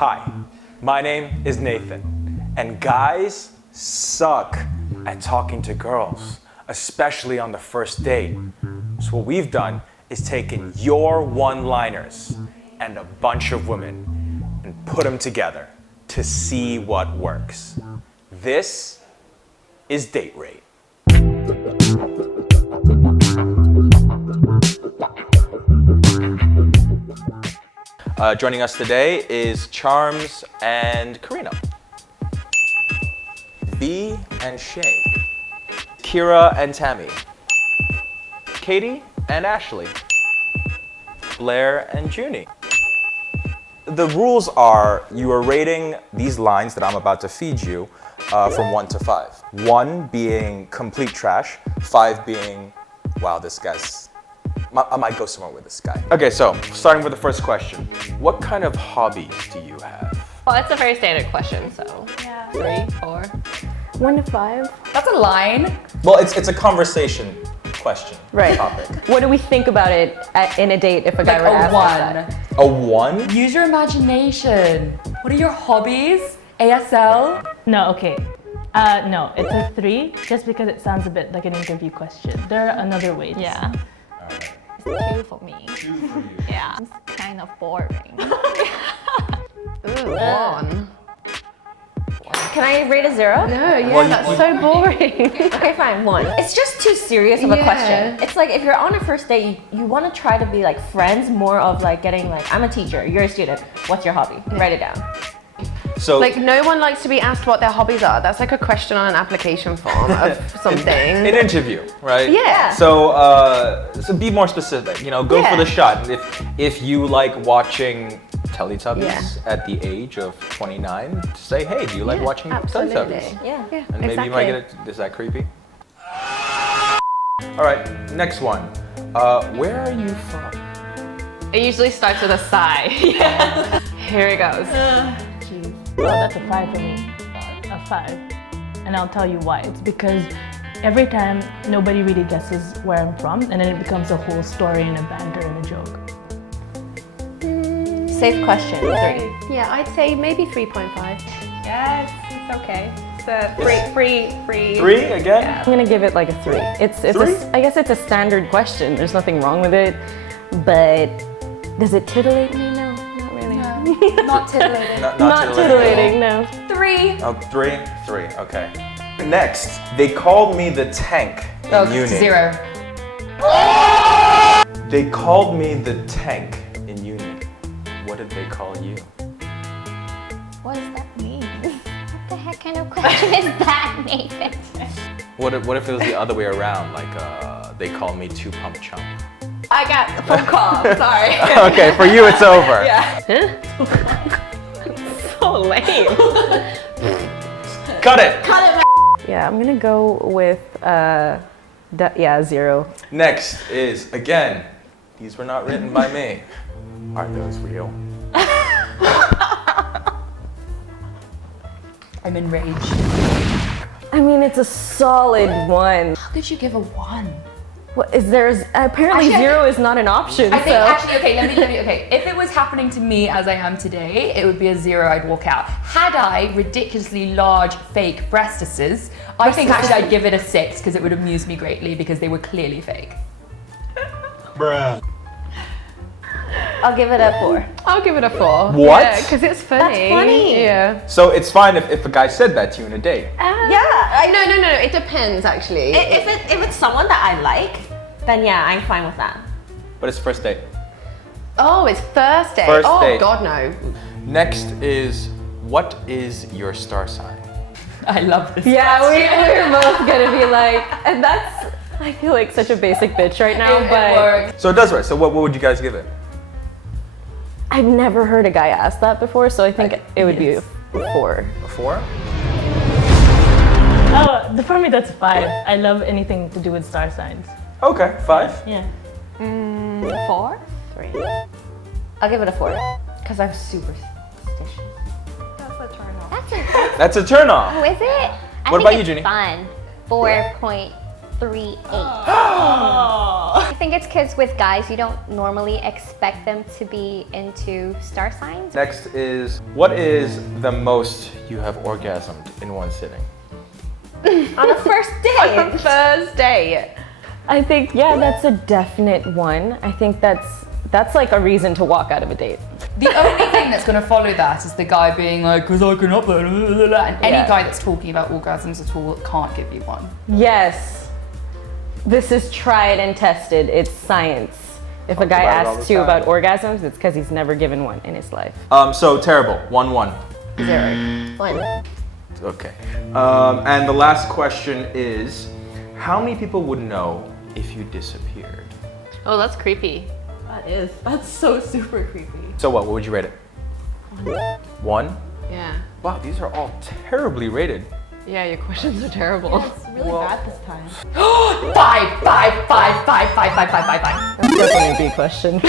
Hi, my name is Nathan, and guys suck at talking to girls, especially on the first date. So what we've done is taken your one-liners and a bunch of women and put them together to see what works. This is Date Rate. Joining us today is Charms and Karina. B and Shay. Kira and Tammy. Katie and Ashley. Blair and Junie. The rules are you are rating these lines that I'm about to feed you from 1 to 5. 1 being complete trash, 5 being, wow, this guy's, I might go somewhere with this guy. Okay, so starting with the first question. What kind of hobbies do you have? Well, it's a very standard question, so Yeah. 3, 4. 1 to 5. That's a line. Well, it's a conversation question. Right. Topic. What do we think about it in a date if a guy Like were to a ask us that? 1. A 1? Use your imagination. What are your hobbies? ASL? No, okay. No, it's a 3 just because it sounds a bit like an interview question. There are another ways. Yeah. It's 2 for me. 2 for you. Yeah. It's kind of boring. Ooh, 1. Can I rate a 0? No, yeah, Well, that's you- so boring. Okay, fine, 1. It's just too serious of a Yeah. question. It's like if you're on a first date, you want to try to be like friends, more of like getting like, I'm a teacher, you're a student, what's your hobby? Write it down. So Like, no one likes to be asked what their hobbies are. That's like a question on an application form of something. an interview, right? Yeah. So be more specific. You know, go for Yeah. the shot. If you like watching Teletubbies Yeah. at the age of 29, say, hey, do you like Yeah, watching absolutely. Teletubbies? Yeah. Yeah, And maybe you might get it. Is that creepy? All right, next one. Where are you from? It usually starts with a sigh. Yeah. Here it goes. Jeez. Well, that's a 5 for me. A 5. And I'll tell you why. It's because every time nobody really guesses where I'm from, and then it becomes a whole story and a banter and a joke. Safe question, 3. Yeah, I'd say maybe 3.5. Yeah, it's okay. It's a free. 3 again? I'm gonna give it like a 3. It's 3? I guess it's a standard question. There's nothing wrong with it, but does it titillate me? No, not really. Not titillated. Not titillating, no. 3. Oh, 3? 3, okay. Next, they called me the tank in Oh, uni. 0. They called me the tank in uni. What did they call you? What does that mean? What the heck kind of question is that, Nathan? What if it was the other way around? Like, they call me Two Pump Chump. I got a phone call. Sorry. Okay, for you it's over. Yeah. So lame. Cut it! Yeah, I'm gonna go with 0. Next is, again, these were not written by me. Are those real? I'm enraged. I mean, it's a solid 1. How could you give a 1? What is there's apparently Actually, 0 is not an option. I think so actually, okay, let me, okay. If it was happening to me as I am today, it would be a 0, I'd walk out. Had I ridiculously large fake breastises, I think actually I'd give it a 6 because it would amuse me greatly because they were clearly fake. Bruh. I'll give it a 4. I'll give it a 4. What? Yeah, because it's funny. That's funny. Yeah. So it's fine if a guy said that to you in a date. No. It depends, actually. If it's someone that I like, then yeah, I'm fine with that. But it's first date. Oh, it's first date. First oh, date. God, no. Next is, what is your star sign? I love this. Yeah, we're both gonna be like, and that's I feel like such a basic bitch right now, It but works. So it does work. So what would you guys give it? I've never heard a guy ask that before, so I think it would be a 4. A 4? Oh, for me that's 5. I love anything to do with star signs. Okay, 5. Yeah. 4? 3. I'll give it a 4 because I'm super superstitious. That's a turn off. Oh, is it? I What think about you, it's Junie? Fun. 4.38. I think it's because with guys, you don't normally expect them to be into star signs. Next is, what is the most you have orgasmed in one sitting? On a first date. First date. I think, yeah, that's a definite one. I think that's like a reason to walk out of a date. The only thing that's going to follow that is the guy being like, because I can upload, and any Yeah. guy that's talking about orgasms at all can't give you one. Yes. This is tried and tested. It's science. If a guy about it all asks the you time. about orgasms, it's because he's never given one in his life. So terrible, 1-1. 0. One. Okay. And the last question is, how many people would know if you disappeared? Oh, that's creepy. That's so super creepy. So what would you rate it? 1? Yeah. Wow, these are all terribly rated. Yeah, your questions are terrible. It's really bad this time. 5, 5, 5, 5, 5, 5, 5, 5, 5. That's definitely a big question.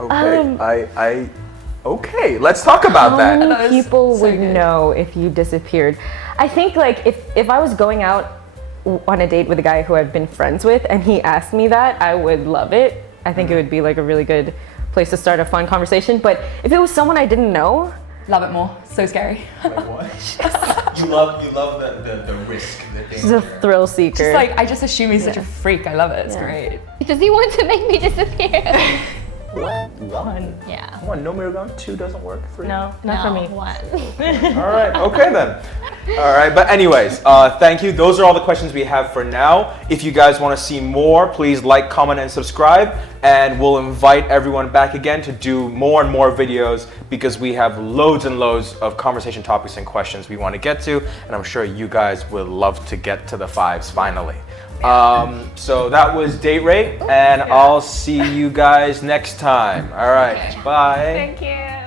Okay, okay, let's talk about How that. many That was people so would good. know if you disappeared? I think like if I was going out on a date with a guy who I've been friends with and he asked me that, I would love it. I think it would be like a really good place to start a fun conversation. But if it was someone I didn't know, Love it more. So scary. Like what? you love the risk, the he's a danger. thrill seeker. Just like, I just assume he's such a freak. I love it. It's Yeah. great. Does he want to make me disappear? One. Yeah. Come on, no middle ground. 2 doesn't work. 3. No, not for me. One. All right. Okay then. All right. But anyways, thank you. Those are all the questions we have for now. If you guys want to see more, please like, comment, and subscribe. And we'll invite everyone back again to do more and more videos because we have loads and loads of conversation topics and questions we want to get to. And I'm sure you guys would love to get to the 5s finally. So that was Date Rate, and I'll see you guys next time. All right. Bye. Thank you.